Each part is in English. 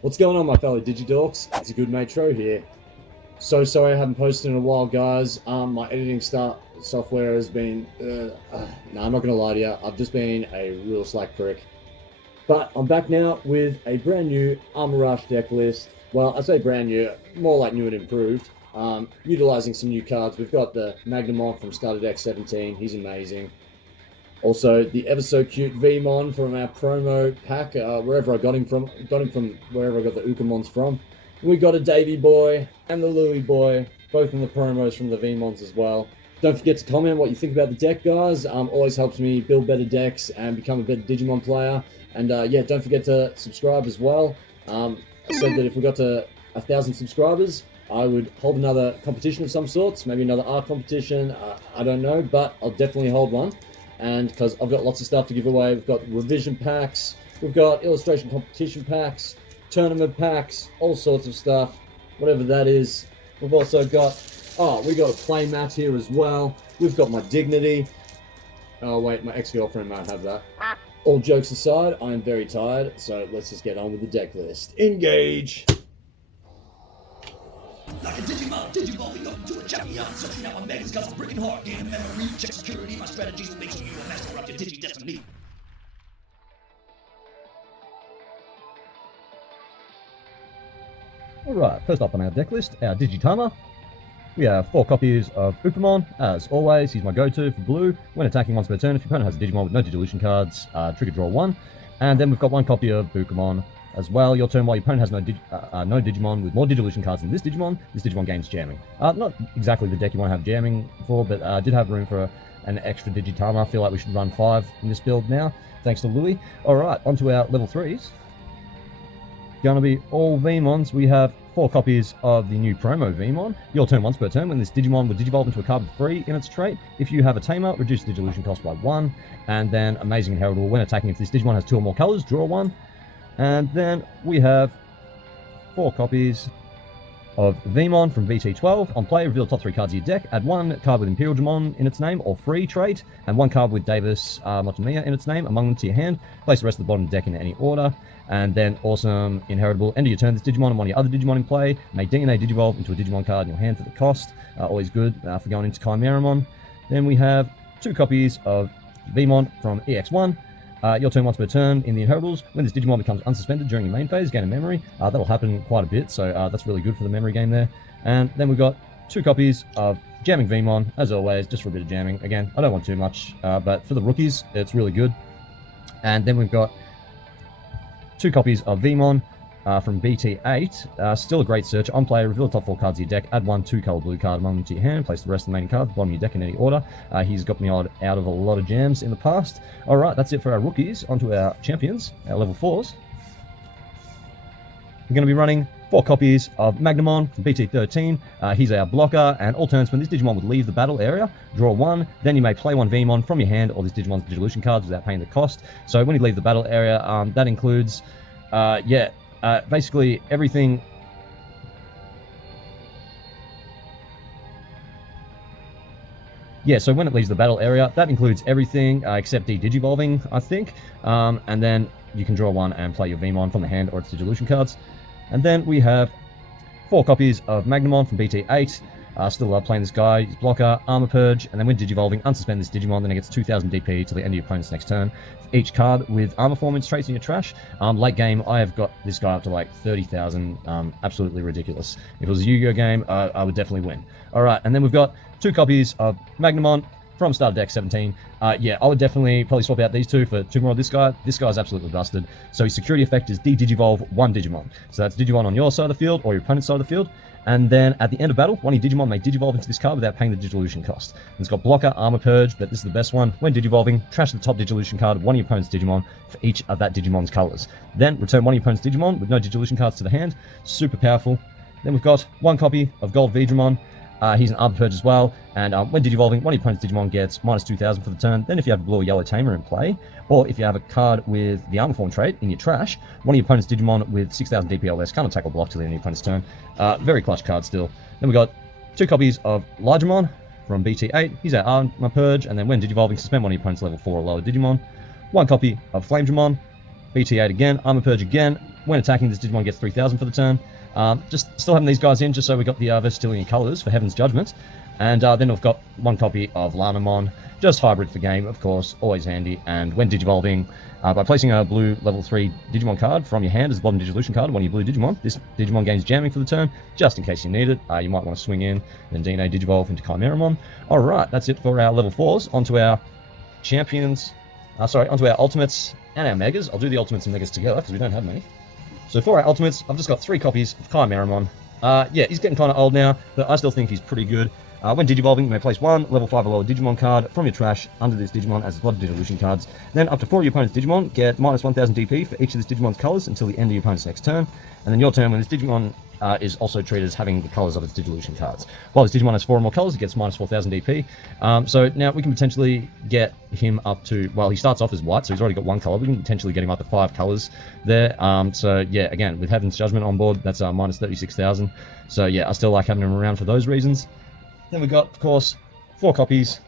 What's going on, my fellow Digidorks? It's a good mate Tro here. So sorry I haven't posted in a while, guys. My editing software has been... no, I'm not going to lie to you. I've just been a real slack prick. But I'm back now with a brand new Armor Rush deck list. Well, I say brand new, more like new and improved. Utilizing some new cards. We've got the Magnamon from Starter Deck 17. He's amazing. Also, the ever so cute Vmon from our promo pack, wherever I got him from. Got him from wherever I got the Ukamons from. We got a Davy Boy and the Louie Boy, both in the promos from the Vmons as well. Don't forget to comment what you think about the deck, guys. Always helps me build better decks and become a better Digimon player. And yeah, don't forget to subscribe as well. I said that if we got to 1,000 subscribers, I would hold another competition of some sorts, maybe another art competition. I don't know, but I'll definitely hold one. And because I've got lots of stuff to give away, we've got revision packs, we've got illustration competition packs, tournament packs, all sorts of stuff, whatever that is. We've also got, we got a play mat here as well. We've got my Dignity. Oh wait, my ex-girlfriend might have that. All jokes aside, I am very tired, so let's just get on with the deck list. Engage! Like a Digimon, Digivolving up to a champion. Searching out my megas, cause I'm breaking hard. Gain memory, check security, my strategies will make sure you don't master up your Digi destiny. Alright, first up on our deck list, our Digitama. We have 4 copies of Ukamon. As always, he's my go-to for blue. When attacking once per turn, if your opponent has a Digimon with no Digivolution cards, trigger draw 1. And then we've got 1 copy of Bukamon as well. Your turn while your opponent has no Digimon with more Digivolution cards than this Digimon gains jamming. Not exactly the deck you want to have jamming for, but did have room for an extra Digitama. I feel like we should run 5 in this build now, thanks to Louie. Alright, onto our level 3s. Gonna be all Vmons. We have 4 copies of the new promo Vmon. Your turn once per turn. When this Digimon would Digivolve into a card with 3 in its trait. If you have a Tamer, reduce the Digivolution cost by 1. And then Amazing and Heritable. When attacking, if this Digimon has 2 or more colors, draw 1. And then we have 4 copies of Vmon from BT-12. On play, reveal the top 3 cards of your deck. Add 1 card with Imperial Digimon in its name or free trait, and 1 card with Davis Motomiya in its name among them to your hand. Place the rest of the bottom of the deck in any order. And then awesome inheritable. End of your turn, this Digimon and one of your other Digimon in play may DNA Digivolve into a Digimon card in your hand for the cost. Always good for going into Chimeramon. Then we have 2 copies of Vmon from EX1. Your turn once per turn in the Inheritables. When this Digimon becomes unsuspended during your main phase, gain a memory. That'll happen quite a bit, so that's really good for the memory game there. And then we've got 2 copies of Jamming Vmon, as always, just for a bit of jamming. Again, I don't want too much, but for the rookies, it's really good. And then we've got 2 copies of Vmon from BT-8. Still a great search. On play, reveal the top 4 cards of your deck. Add 1 2-color blue card among them to your hand. Place the rest of the remaining cards at the bottom of your deck in any order. He's got me out of a lot of jams in the past. Alright, that's it for our rookies. Onto our champions, our level 4s. We're going to be running 4 copies of Magnamon from BT-13. He's our blocker, and all turns when this Digimon would leave the battle area, draw 1. Then you may play 1 Vmon from your hand or this Digimon's Digivolution cards without paying the cost. So when you leave the battle area, that includes, basically everything. Yeah, so when it leaves the battle area, that includes everything except de-Digivolving, I think. And then you can draw 1 and play your Vmon from the hand or its Digivolution cards. And then we have 4 copies of Magnamon from BT-8. Still love playing this guy. He's blocker, armor purge, and then when Digivolving, unsuspend this Digimon, then it gets 2000 DP till the end of your opponent's next turn. Each card with armor formance traits in your trash. Late game, I have got this guy up to like 30,000. Absolutely ridiculous. If it was a Yu-Gi-Oh game, I would definitely win. Alright, and then we've got 2 copies of Magnamon from Starter Deck 17. Yeah, I would definitely probably swap out these 2 for 2 more of this guy. This guy's absolutely busted. So his security effect is de-Digivolve 1 Digimon. So that's Digimon on your side of the field or your opponent's side of the field. And then at the end of battle, 1 of your Digimon may Digivolve into this card without paying the Digivolution cost. And it's got blocker, armor purge, but this is the best one. When Digivolving, trash the top Digivolution card of 1 of your opponent's Digimon for each of that Digimon's colors. Then return 1 of your opponent's Digimon with no Digivolution cards to the hand. Super powerful. Then we've got 1 copy of Gold Vidramon. He's an armor purge as well, and when Digivolving, 1 of your opponent's Digimon gets minus 2000 for the turn. Then if you have a blue or yellow Tamer in play, or if you have a card with the armor form trait in your trash, 1 of your opponent's Digimon with 6000 DP or less can't attack or block till the end of your opponent's turn. Very clutch card still. Then we got 2 copies of Largemon from BT-8. He's our armor purge, and then when Digivolving, suspend 1 of your opponent's level 4 or lower Digimon. 1 copy of Flamedramon, BT-8 again, Armor Purge again. When attacking, this Digimon gets 3,000 for the turn. Just still having these guys in, just so we got the versatility in colours for Heaven's Judgment. And then we've got one copy of Lamamon, just hybrid for game, of course, always handy. And when Digivolving, by placing a blue level 3 Digimon card from your hand as the bottom Digivolution card, one of your blue Digimon, this Digimon gains jamming for the turn, just in case you need it. You might want to swing in and DNA Digivolve into Chimeramon. Alright, that's it for our level 4s. Onto our champions, onto our ultimates and our megas. I'll do the ultimates and megas together, because we don't have many. So for our ultimates, I've just got 3 copies of Chimeramon. Yeah, he's getting kind of old now, but I still think he's pretty good. When Digivolving, you may place 1 level 5 or lower Digimon card from your trash under this Digimon as a lot of Digivolution cards. Then up to 4 of your opponent's Digimon get minus 1000 DP for each of this Digimon's colours until the end of your opponent's next turn. And then your turn, when this Digimon is also treated as having the colours of its Digivolution cards. While this Digimon has 4 or more colours, it gets minus 4000 DP. So now we can potentially get him up to, well, he starts off as white, so he's already got 1 colour. We can potentially get him up to 5 colours there. So yeah, again, with Heaven's Judgment on board, that's minus 36,000. So yeah, I still like having him around for those reasons. Then we've got, of course, 4 copies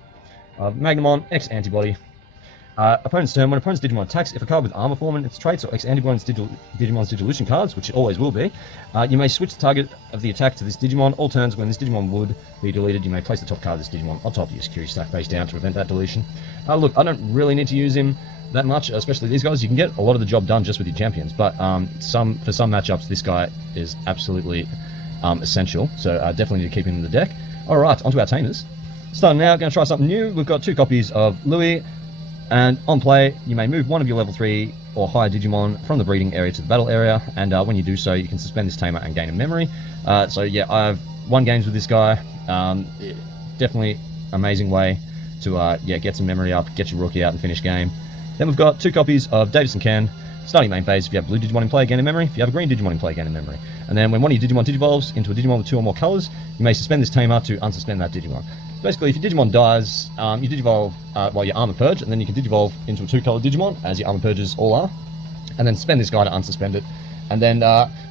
of Magnamon X Antibody. Opponent's turn, when opponent's Digimon attacks, if a card with armor form in its traits or X Antibody's Digimon's Digivolution cards, which it always will be, you may switch the target of the attack to this Digimon. All turns when this Digimon would be deleted, you may place the top card of this Digimon on top of your security stack face down to prevent that deletion. Look, I don't really need to use him that much, especially these guys. You can get a lot of the job done just with your champions, but for some matchups, this guy is absolutely essential, so definitely need to keep him in the deck. Alright, onto our Tamers. Starting now, going to try something new. We've got 2 copies of Louis, and on play, you may move one of your level 3 or higher Digimon from the breeding area to the battle area, and when you do so, you can suspend this Tamer and gain a memory. So yeah, I've won games with this guy. Definitely amazing way to get some memory up, get your rookie out and finish game. Then we've got 2 copies of Davis and Ken. Starting main phase, if you have blue Digimon in play, gain a memory. If you have a green Digimon in play, gain a memory. And then when one of your Digimon digivolves into a Digimon with 2 or more colours, you may suspend this Tamer to unsuspend that Digimon. Basically, if your Digimon dies, you digivolve while you Armor Purge, and then you can digivolve into a 2-colour Digimon, as your Armor Purges all are, and then spend this guy to unsuspend it. And then,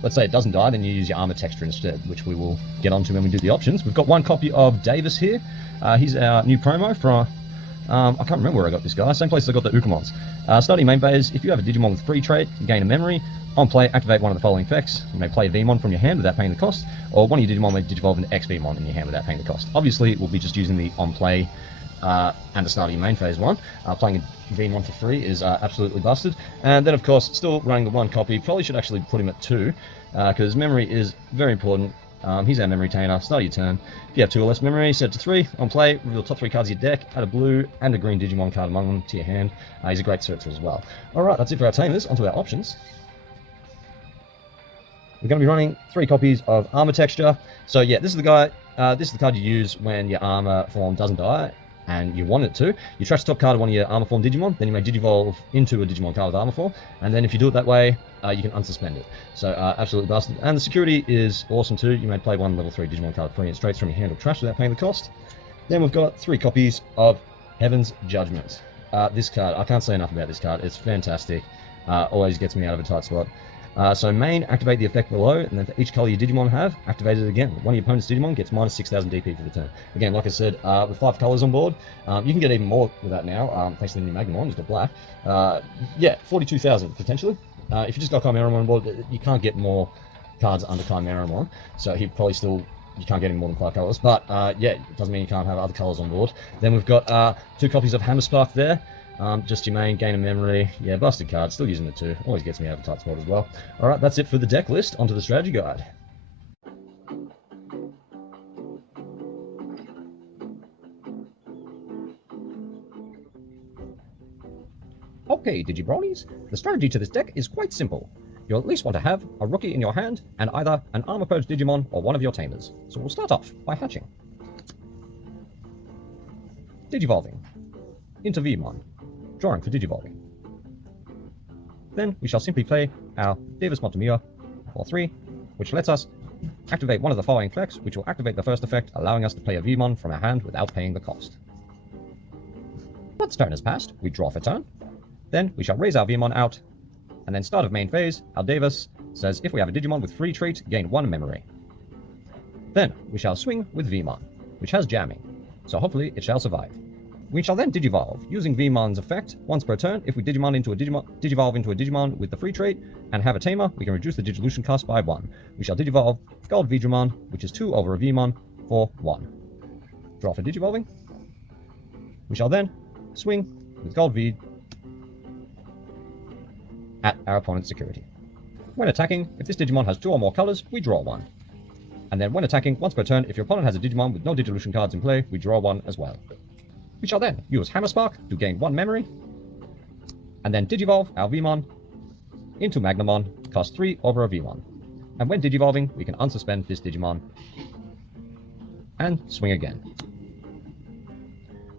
let's say it doesn't die, then you use your Armor Texture instead, which we will get onto when we do the options. We've got 1 copy of Davis here. He's our new promo from... I can't remember where I got this guy. Same place I got the Ukamons. Starting main phase, if you have a Digimon with free trait, you gain a memory. On play, activate one of the following effects. You may play a Vmon from your hand without paying the cost, or one of your Digimon may digivolve into X Vmon in your hand without paying the cost. Obviously, we'll be just using the on play and the start of your main phase one. Playing a Vmon for free is absolutely busted. And then, of course, still running the 1 copy. Probably should actually put him at 2, because memory is very important. He's our memory tainer. Start your turn. If you have 2 or less memory, set it to 3. On play, reveal top 3 cards of your deck, add a blue and a green Digimon card among them to your hand. He's a great searcher as well. Alright, that's it for our tamers. Onto our options. We're going to be running 3 copies of Armor Texture. So yeah, this is the guy. This is the card you use when your armor form doesn't die and you want it to. You trash the top card of one of your armor form Digimon, then you may digivolve into a Digimon card with armor form, and then if you do it that way, you can unsuspend it. So absolutely busted. And the security is awesome too. You may play 1 level 3 Digimon card free and straight from your hand or trash without paying the cost. Then we've got 3 copies of Heaven's Judgment. This card, I can't say enough about this card. It's fantastic. Always gets me out of a tight spot. So main, activate the effect below, and then for each colour your Digimon have, activate it again. One of your opponent's Digimon gets minus 6,000 DP for the turn. Again, like I said, with 5 colours on board, you can get even more with that now, thanks to the new Magnamon, just got black. Yeah, 42,000 potentially. If you just got Chimeramon on board, you can't get more cards under Chimeramon, so he probably still, you can't get him more than 5 colours, but yeah, it doesn't mean you can't have other colours on board. Then we've got 2 copies of Hammerspark there. Just your main, gain a memory. Yeah, busted card, still using the 2. Always gets me out of a tight spot as well. Alright, that's it for the deck list. Onto the strategy guide. Okay, Digibronies, the strategy to this deck is quite simple. You'll at least want to have a rookie in your hand, and either an Armor Purge Digimon or one of your tamers. So we'll start off by hatching. Digivolving. Into Vmon. Drawing for Digivolving. Then we shall simply play our Davis Motomia for 3, which lets us activate one of the following effects, which will activate the first effect, allowing us to play a Vmon from our hand without paying the cost. Once turn has passed, we draw for turn. Then we shall raise our Vmon out, and then start of main phase, our Davis says if we have a Digimon with free trait, gain 1 memory. Then we shall swing with Vmon, which has jamming, so hopefully it shall survive. We shall then Digivolve, using Vmon's effect. Once per turn, if we Digivolve into a Digimon with the free trait and have a Tamer, we can reduce the Digivolution cost by 1. We shall Digivolve Gold Vidramon, which is 2 over a Vmon, for 1. Draw for Digivolving. We shall then swing with Gold V at our opponent's security. When attacking, if this Digimon has 2 or more colors, we draw 1. And then when attacking, once per turn, if your opponent has a Digimon with no Digivolution cards in play, we draw 1 as well. We shall then use Hammer Spark to gain 1 memory, and then Digivolve our Vmon into Magnamon, cost 3 over a Vmon. And when Digivolving, we can unsuspend this Digimon and swing again.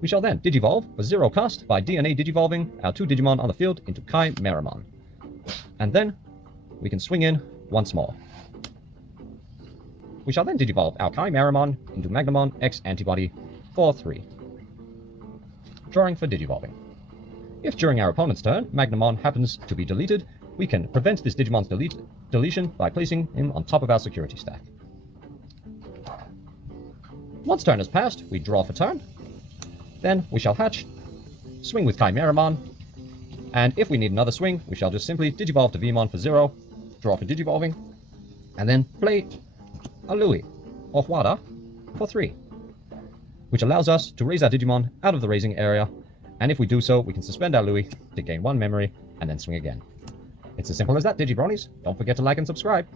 We shall then Digivolve for 0 cost by DNA Digivolving our 2 Digimon on the field into Chimeramon. And then we can swing in once more. We shall then Digivolve our Chimeramon into Magnamon X Antibody for 3. Drawing for Digivolving. If during our opponent's turn, Magnamon happens to be deleted, we can prevent this Digimon's deletion by placing him on top of our security stack. Once turn has passed, we draw for turn. Then we shall hatch, swing with Chimeramon, and if we need another swing, we shall just simply Digivolve to Vmon for 0, draw for Digivolving, and then play a Louis, or Wada, for 3. Which allows us to raise our Digimon out of the raising area, and if we do so, we can suspend our Louis to gain 1 memory, and then swing again. It's as simple as that, Digibronies. Don't forget to like and subscribe.